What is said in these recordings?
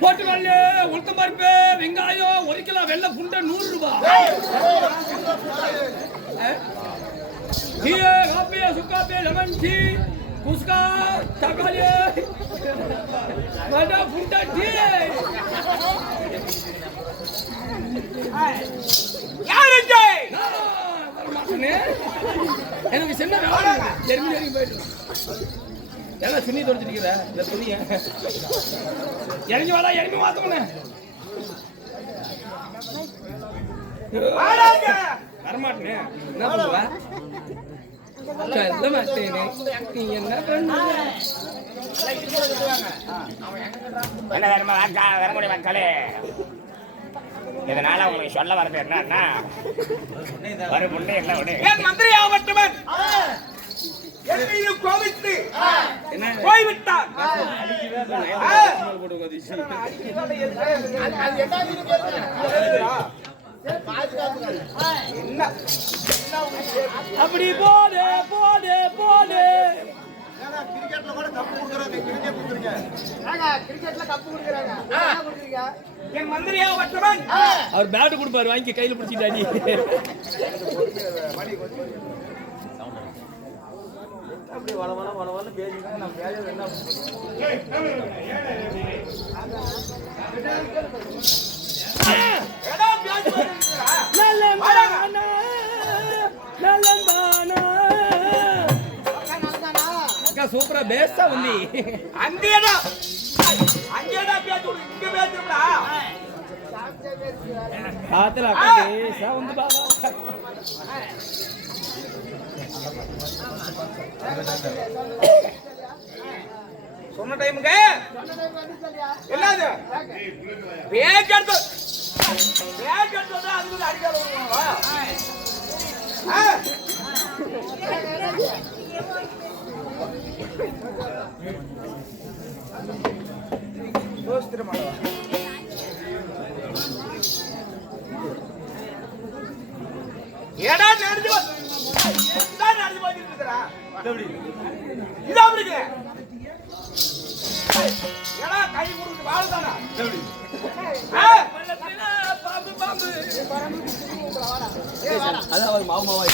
போட்டுக்கல்ல உளுத்தம் பருப்பு வெங்காயம் 1 கிலோ வெள்ளை புண்டை 100 ரூபாய். டீ காபி சுக்காபி லெமன் டீ குஸ்கா தக்காளி வடை புண்டை டீ. யாருங்க எனக்கு சின்ன எரிஞ்சு போயிட்டு எல்லாம் துணி தொடச்சிருக்கிற இந்த துணிய இறங்கி வாடா இறங்கி மாத்தவன வரமாட்டேனே என்ன பண்ணுவ சொல்ல மாட்டேனே நீ என்ன பண்ண வரமுடிய மக்களே இதனால உங்களுக்கு சொல்ல வரது என்னன்னா வரும் முன்னே என்ன ஒண்ணு மந்திரியாகப்பட்டவன் கோவித்து போய்விட்டார். அப்படி போடு போடு போடு. கிரிக்கெட்ல கூட கப்பு கொடுக்குறாங்க. கிரிக்கெட்ல கப்பு கொடுக்குறாங்க. என் மந்திரியாகப்பட்டவன் அவர் பேட் கொடுப்பாரு வாங்கி கையில பிடிச்சிட்டாடி. அப்படி வள வள வள வள பேசினா நம்ம வேலையில என்ன சூப்பரா பேஸ்டா வந்து அங்கேதான் பேசு இங்க பேசுறா ஆத்துல பேசா வந்து பாபா சொன்ன டைமுங்க என்னது பேக்கெடுத்து அதுக்கு அடிக்காத ஏடா நடந்து போயிருக்கிறா இது அப்படிங்க ஏடா கை கொடுத்து வாழ்தானா பாம்பு பாம்பு அதான் அவர் மாவு மாவா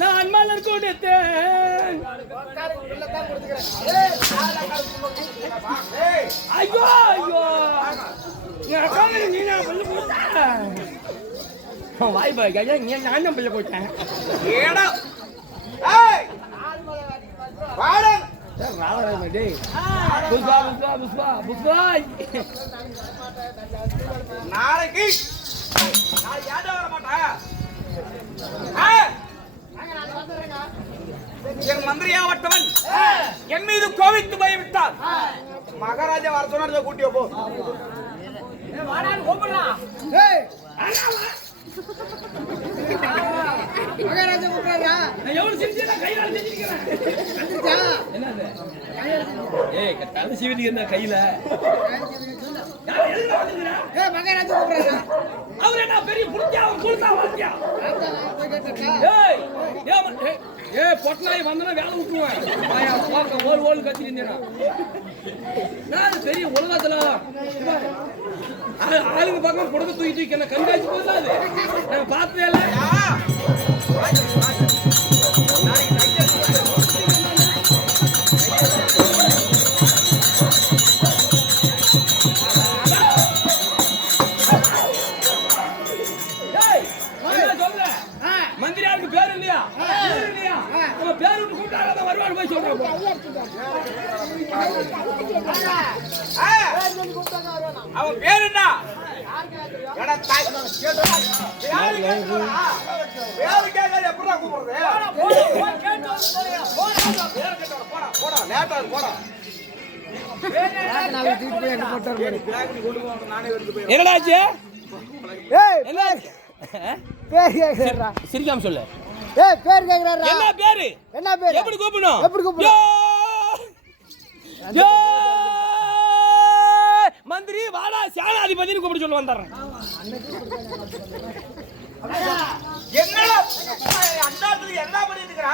நான் மலர் கொடுத்தேன். ஐயோ ஐயோ வாய் பாய் நான் பிள்ளை போட்டேன். நாளைக்கு வர மாட்டேன். என் மந்திரியாகப்பட்டவன் என் மீது கோவித்து போய்விட்டார். மகாராஜா வர சொன்னார் கூட்டியோ போ. மகாராஜா கூப்பிடுறா. எவ்வளவு செஞ்சு கையில செஞ்சிருக்கிறேன். என்ன ஏய் கட்டால சீவிட்டு இருந்தா கையில எதுக்கு வந்துக்கிறா ஏய் மகாராஜா கூப்பிடுறா. அவர் என்ன பெரிய புடிச்சா புடிச்சா வாத்தியா ஏய் ஏய் பொட்னாய் வந்தனா வேலை விட்டுருவேன் ஆயா போக்க ஓல் கத்திட்டு இருந்தேனா நான் பெரிய உலகத்துல ஆளுங்க பக்கம் புடவை தூக்கி என்ன கண்டாச்சு போதா அது நான் பார்த்ததே இல்ல மந்திரியாருக்கு பேர் இல்லையா உங்க பேர் விட்டு கூப்பிட்டாங்க வருவாரு போய் சொல்றேன் அவன் பேர் என்ன என்னடாச்சு ஏய் என்னாச்சு பேர் கேக்குறா. சிரிக்காம சொல்லு ஏய் பேர் கேக்குறாரா. என்ன பேரு என்ன பேர்? எப்படி கூப்பிடணும் எப்படி கூப்பிடணும்? யோ மந்திரி வாடா சேனாதிபதினு கூப்பிட சொல்ல வந்தறேன் என்னடா அண்டாத்துல என்ன பண்ணிட்டு இருக்கற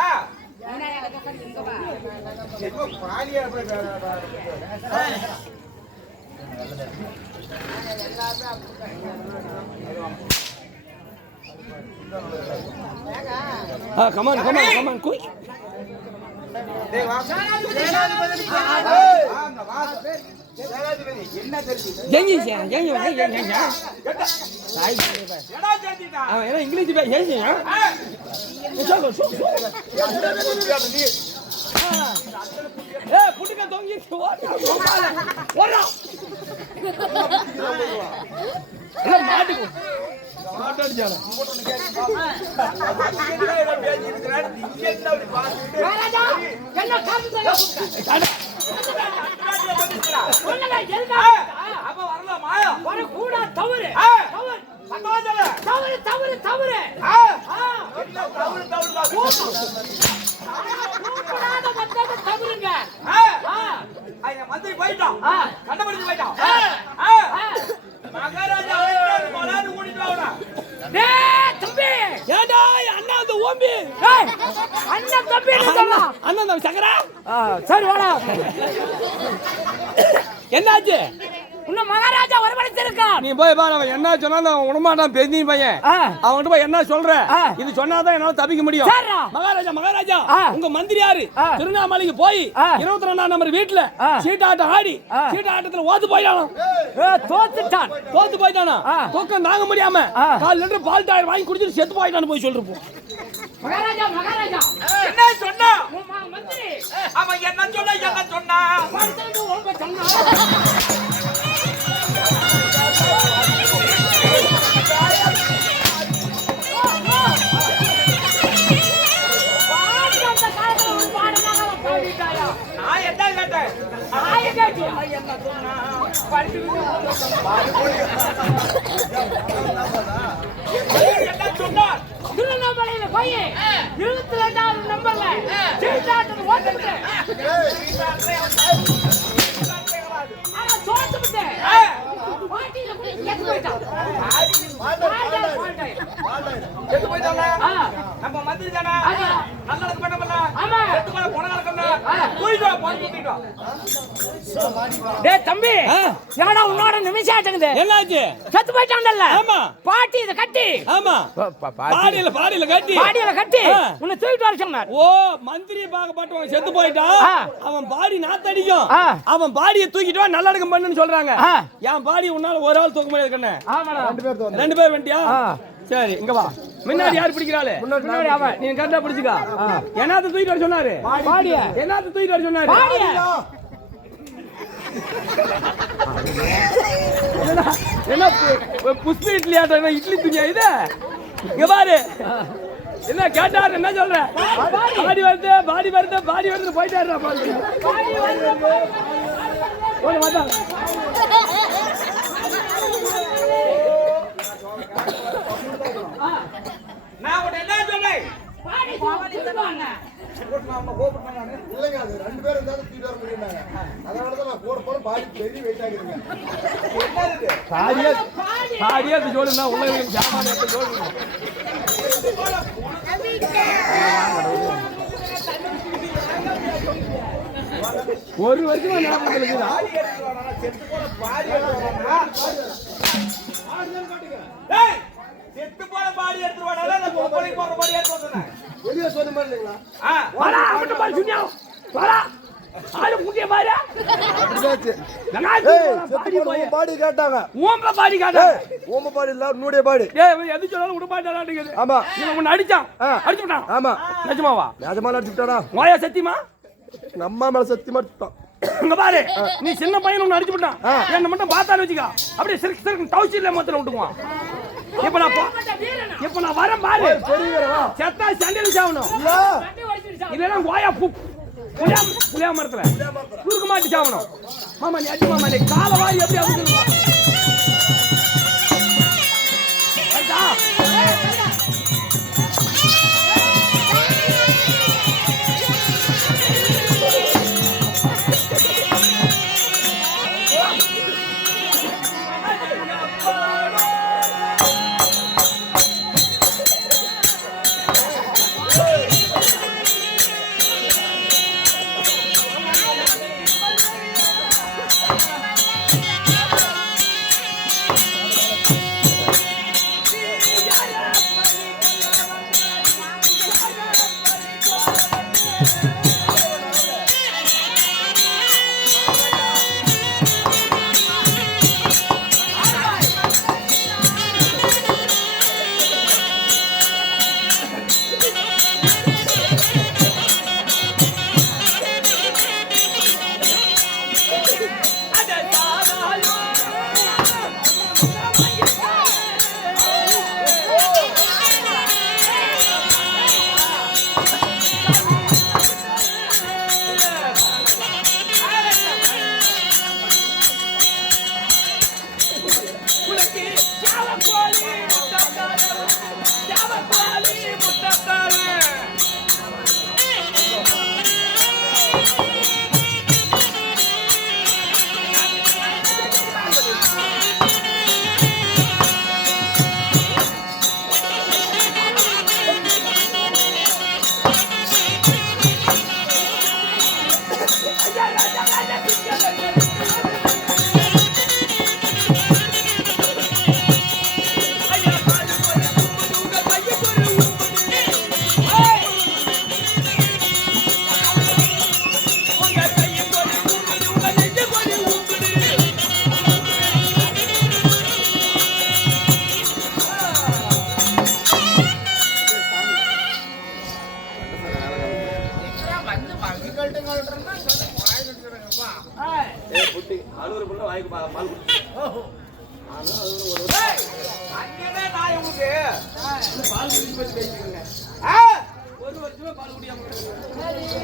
பாலியா கமான் குயிக் டேய் வா சேனாதிபதி வாங்க வா சேனாதிபதி என்ன தெரியுது ஜெஞ்சி சாய் என்னடா தெரியுதா அவன் என்ன இங்கிலீஷ் பேசுறியா ஏய் புட்டுக்க தொங்கி ஓடா என்ன மாட்டுக்கு மாட்டாடிச்சால மகாராஜா என்ன காமிச்சல. அப்ப வரல மாயா வர கூட தவறு. தவறு. பத்தவாதல தவறு தவறு தவறு. என்ன தவறு கூடாத வந்தது தவறுங்க. ஐயா மந்திரி போய்ட்டான் கண்டபடி போய்ட்டான் மகாராஜா மலாடு கூட்டிட்டு வாடா டேய் தம்பி ஏடா அண்ணா அந்த ஓம்பி ஏய் அண்ணன் தம்பி சொல்ல. அண்ணா அந்த சக்கரா சரி வாடா. என்னாச்சு இன்னும் மகாராஜா வரவழைச்சிருக்கான். நீ போய் பாரு அவன் என்ன சொன்னாலும் அவன் உடமாட்டான் பெரிய பையன் அவன்கிட்ட போய் என்ன சொல்ற இது சொன்னாதான் என்னால தப்பிக்க முடியும் சரிடா. மகாராஜா உங்க மந்திரி யாரு திருவண்ணாமலைக்கு போய் 22ஆம் நம்பர் வீட்டுல சீட்டாட்டம் ஆடி சீட்டாட்டத்துல ஓத்து போயிட்டானா தூக்கம் தாங்க முடியாம 4 லிட்டர் பால் டாயர் வாங்கி குடிச்சிட்டு செத்து போயிட்டான்னு போய் சொல்லிருப்போம் மகாராஜா மகாராஜா என்ன சொன்னா மந்திரி அவன் என்ன சொன்னா படுத்து ஓம்ப சொன்னா. நான் என்ன கேட்டேன் என்ன சொன்னா என்ன சொன்னா திருவண்ணாமலையில போய் 22ஆவது நம்பர்ல சீட்டாட்டம் ஓட்டுட்டு ஆனா தோத்துட்டு பாட்டியில போய் செத்து போயிட்டான். செத்து போயிட்டாங்க நம்ம மந்திரி தானே நல்லது பண்ண பண்ண ஆமா. செத்து போன குணங்களுக்குன்னா போயிட்டு வா டேய் தம்பி யாரா உன்னோட நிமிஷம் ஆட்டங்குது. என்னாச்சு செத்து போயிட்டான்ல. ஆமா. பாட்டி இத கட்டி ஆமா பாடியில கட்டி உன்னை தூக்கிட்டு வர சொன்னார். ஓ மந்திரி பாக்கப்பட்டவன் செத்து போயிட்டான் அவன் பாடி நாத்தடிக்கும் அவன் பாடியை தூக்கிட்டு வா நல்லடக்கம் பண்ணுன்னு சொல்றாங்க என் பாடி உன்னால ஒரு ஆள் தூக்க முடியாது கண்ணே. ஆமாடா 2 பேர் வந்துட்டியா சரி இங்க வா முன்னாடி யார் பிடிக்கிறாளே முன்னாடி அவன். நீ கரெக்டா பிடிச்சுக்க என்னது தூக்கிட்டு வர சொன்னாரு பாடிய என்னது தூக்கிட்டு வர சொன்னாரு பாடிய என்ன புஷ்ப இட்லி ஆட்ட இட்லி துணியா இது இங்க பாரு என்ன கேட்டாரு என்ன சொல்ற பாடி வருது போயிட்டாரு நான் உன்னை என்ன சொன்னேன் பாடி சொல்லுவாங்க. இல்லைங்க அது 2 பேர் இருந்தாலும் தூக்கிட்டு வர முடியும்னாங்க. அதனாலதான் நான் கூட போற பாடி பெரிய வெயிட் ஆகிருங்க. சாடியா ஜோடுனா உள்ள ஜாமான் எடுத்து ஜோடுங்க. ஒரு வருஷமா ஞாபகம் இருக்குதா? செத்து போன பாடி எடுத்து வாடா நான் போய் போற பாடி எடுத்து வந்தேன். வெளியே சொன்ன மாதிரி இல்லைங்களா? வாடா அவட்ட பாரு சுனியா. வாடா. ஆளு முட்டிய பாரு. பாடி கேட்டாங்க. ஓம்ப பாடி கேட்டாங்க. ஓம்ப பாடி இல்ல உன்னுடைய பாடி. ஏய் எது சொன்னாலும் உட பாடாடாங்குது. ஆமா. இவன் உன்னை அடிச்சான். அடிச்சு விட்டான். ஆமா. நிஜமாவா? நிஜமால அடிச்சுட்டாடா. வாயா சத்தியமா? நம்ம மேல சத்தியமா அடிச்சுட்டான். இங்க பாரு நீ சின்ன பையன் உன்னை அடிச்சு விட்டான். என்ன மட்டும் பார்த்தான்னு வச்சுக்க. அப்படியே சிறுக்கு சிறுக்கு தவுச்சில மொத்தல விட்டுக்குவான். இப்ப நான் வரேன் பாரு. செத்தா சண்டையில சாவணும். இல்லன்னா வாயா புளியா மரத்துல குறுக்க மாட்டி சாவணும். மாமா நீ அடி மாமா நீ காலவா எப்படி அவுக்குறீங்க?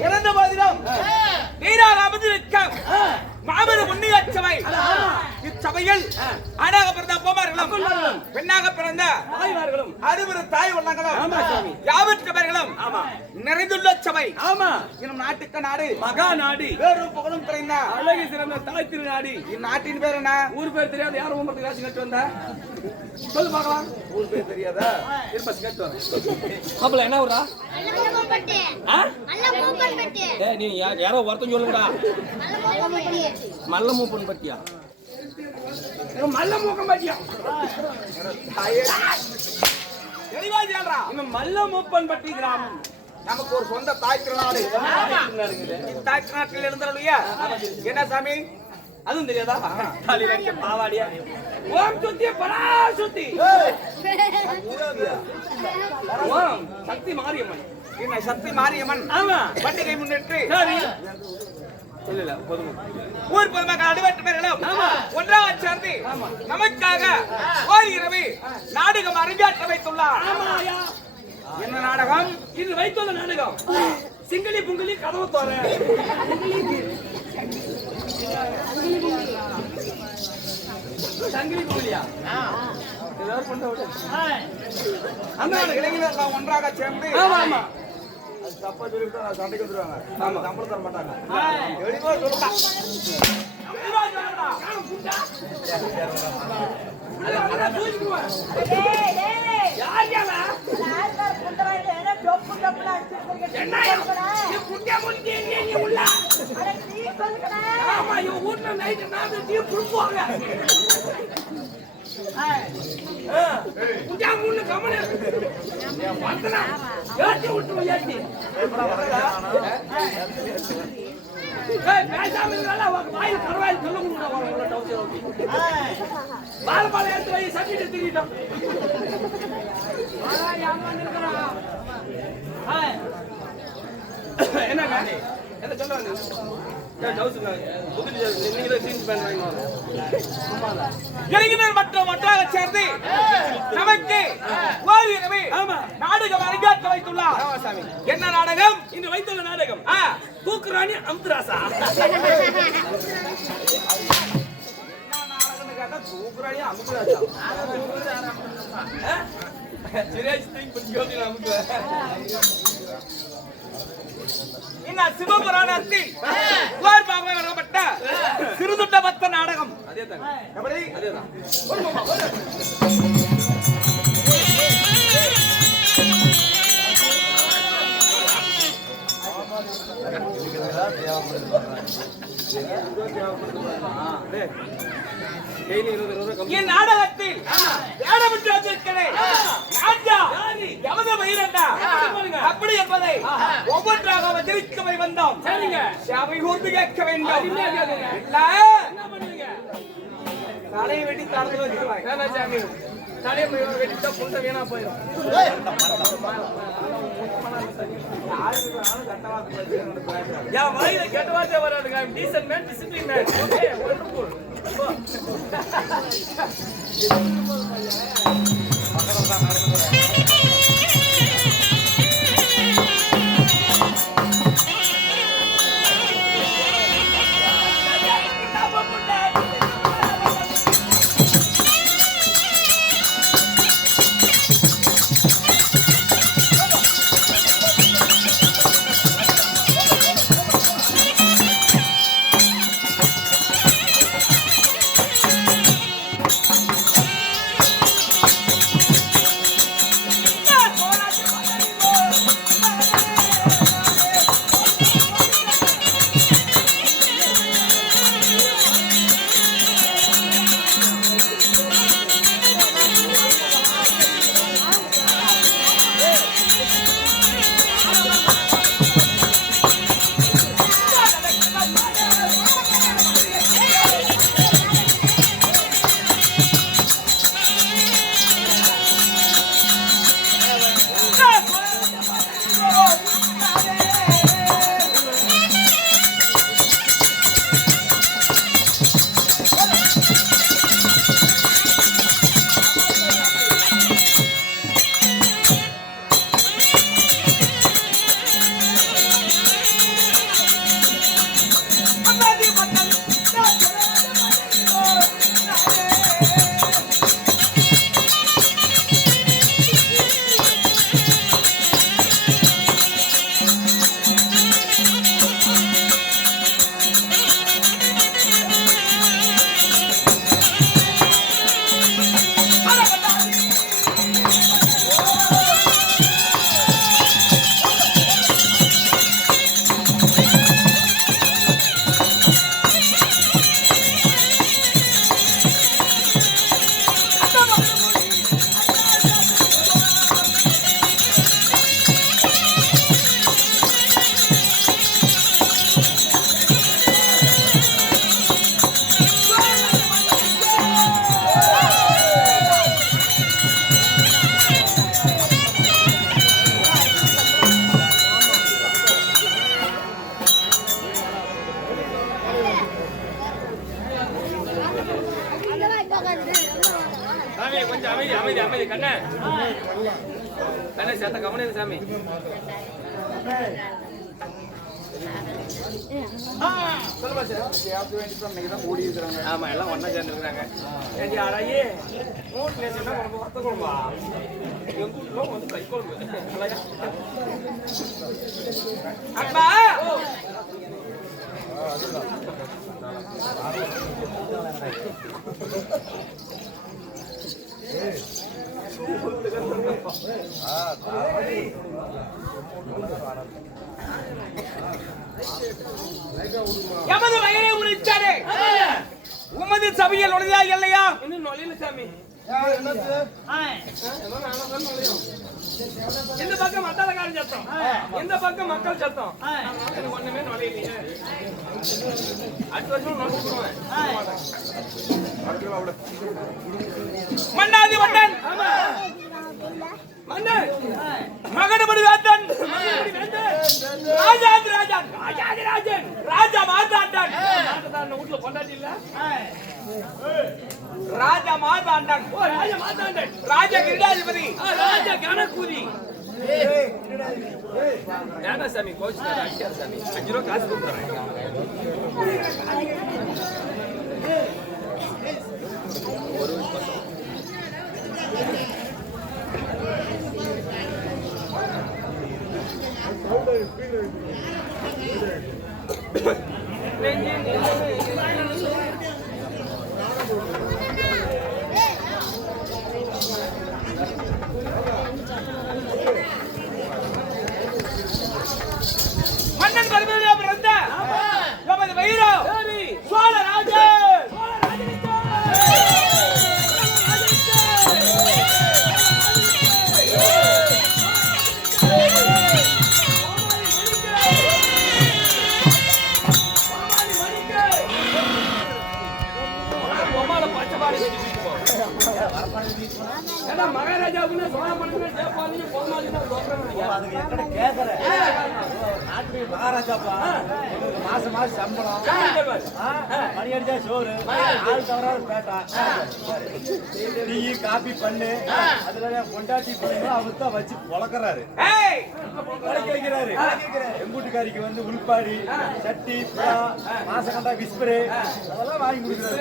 இறந்த மாதிரம் நீராக அமர்ந்திருக்கும் மாபெரும் புண்ணியச்சபை. இச்சபையில் ஆணாக பிறந்த அப்பமார்களும் பெண்ணாக பிறந்த அறுபது தாய் உள்ளங்களும் யாவற்று பேர்களும் நிறைந்துள்ள சபை. இன்னும் நாட்டுக்கு நாடு மகா நாடு வேறு புகழும் குறைந்த அழகி சிறந்த தாய் திருநாடு. இந்நாட்டின் பேர் என்ன? ஊர் பேர் தெரியாது. யாரும் உங்களுக்கு காசு கட்டு வந்த சொல்லு பார்க்கலாம். ஊர் பேர் தெரியாதா? இருப்பது கட்டு வரேன். அப்பல என்ன ஊரா? நீ யாரோ ஒருத்தன் சொல்லுங்கடா. மல்ல மூப்பன் பட்டியா? மல்ல மூக்கம் பட்டியா? மல்ல மூப்பன் பட்டி கிராமம். நமக்கு ஒரு சொந்த தாய் திருநாடு. தாய் திருநாட்டில் இருந்தவளையா என்ன சாமி? அதுவும் தெரியாதா? பாவாடியா? ஓம் சுத்தி பரா சுத்தி. ஓம் சக்தி மாரியம்மன். என்ன சக்தி மாரியம்மன்? ஆமா. பண்டிகை முன்னிட்டு சொல்லல பொதுமக்கள் ஊர் பொதுமக்கள் அடிவட்டு பேர்களும் ஒன்றாக சேர்ந்து நமக்காக ஓரிரவு நாடகம் அரங்கேற்ற வைத்துள்ளார். என்ன நாடகம்? இது வைத்துள்ள நாடகம் சிங்களி புங்களி கதவு தோற. சங்கிலி புங்களியா? அந்த இளைஞர்கள் ஒன்றாக சேர்ந்து தப்பா சொல்லிவிட்டா நான் சண்டைக்கு வந்துருவாங்க. ஆமா. சம்பளம் தர மாட்டாங்க. தெளிவா சொல்லுடா. அதான் தூக்கிடுவேன். டேய் டேய் யார் யாரா? ஆல்கார் குண்டராயில என்ன டொப்பு டொப்புல அடிச்சிருக்கீங்க என்ன நீ குட்டியா முடிஞ்சே நீ உள்ள. அட நீ சொல்லுடா ஆமா இவன் வீட்டுல நைட்டு நான் டீ குடுப்பாங்க. குட்டியா முன்னு கமல. வந்தனா. ஏத்தி விட்டு ஏத்தி. ஏய் பேசாம இருந்தால வாயில கரவாயில் சொல்ல முடியல அவளோட டவுசர் ஓகே. பால எடுத்து வை சட்டிட்டு திரிட்டோம். ஆ யாம நிக்கறா. என்னங்க என்ன சொல்ல வந்தீங்க? இளைஞர் மற்றும் ஒன்றாக சேர்ந்து நமக்கு ஓரிரவே நாடகம் அரங்கேற்ற வைத்துள்ளார். என்ன நாடகம்? இன்று வைத்துள்ள நாடகம் தூக்குராணி அமுத்ராசா. தூக்குறாடியா அமுக்குறாடா. சிரேஷ் திங் பத்தி நமக்கு இந்த சிவபுராணத்தில் வார்பாக வழங்கப்பட்ட சிறுதுண்ட பத்த நாடகம். அதேதான் எப்படி? அதேதான். இந்நாடகத்தில் வேடமிட்டு வந்திருக்கிறேன். ராஜா எமது மயிரண்டா அப்படி என்பதை ஒவ்வொன்றாக வச்சிருக்க வந்தோம். சரிங்க. சபை கூர்ந்து கேட்க வேண்டும். இல்ல என்ன பண்ணுவீங்க? தலையை வெட்டி தரத்துல வச்சிருவாங்க. வேணாம் சாமி. தலையை வெட்டிட்டா புண்ட வீணா போயிடும். என் வாயில கெட்ட வார்த்தை வராதுங்க. Decent man, discipline man. Okay, wonderful. சாமி கொஞ்சம் அமைதி அமைதி அமைதி கண்ணே கண்ணே சேர்த்த கவனிங்க சாமி ஆமா எல்லாம் ஒண்ணா சேர்ந்து இருக்காங்க. ஏண்டி ஆராயி மூணு நேரம்னா உனக்கு வத்த குழம்பா எங்க வீட்டுல வந்து கை குழம்பு அழகா. அப்பா எமது வயலை உரைத்தாரே உமது சபையில் நுழையா இல்லையா? இன்னும் நுழையில சாமி. இந்த பக்கம் மத்தாளக்காரன் சத்தம், இந்த பக்கம் மக்கள் சத்தம். ஒண்ணுமே நுழையிலையே. அடுத்த வருஷம் நுழைச்சுடுவேன். மன்னாதி மன்னன் மன்னன் மகனபடி வேந்தன் ராஜாதி ராஜன் ராஜாதி ராஜன் ராஜா மாதாண்டன் வீட்டுல கொண்டாடி இல்ல ராஜா மாதாண்டன். ஓ ராஜா மாதாண்டன் ராஜா கிரீடாதிபதி ராஜா கணக்கூதி. ஏன்னா சாமி கோச்சு சாமி 5 ரூபா காசு கொடுக்குறேன். மன்னன் பரமேஸ்வரா பிறந்த நமது வைரம் சோழ ராஜா மகாராஜாவுக்கு சோழ மன்னன் மகாராஜாப்பா மாசம் மாசம் சம்பளம் மணி அடிச்சா சோறு ஆள் தவறாத பேட்டா டீ காபி பண்ணு அதுல கொண்டாட்டி பண்ணு அவர் தான் வச்சு பொழக்கிறாரு வைக்கிறாரு. எம்பூட்டுக்காரிக்கு வந்து உள்பாடி சட்டி மாசம் கண்டா விஸ்பரு அதெல்லாம் வாங்கி கொடுக்குறாரு.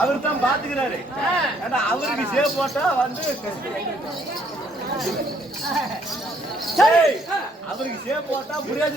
அவர் தான் பாத்துக்கிறாரு. ஏன்னா அவருக்கு சேவ் போட்டா வந்து அவருக்கு சேவ் போட்டா புரியாது.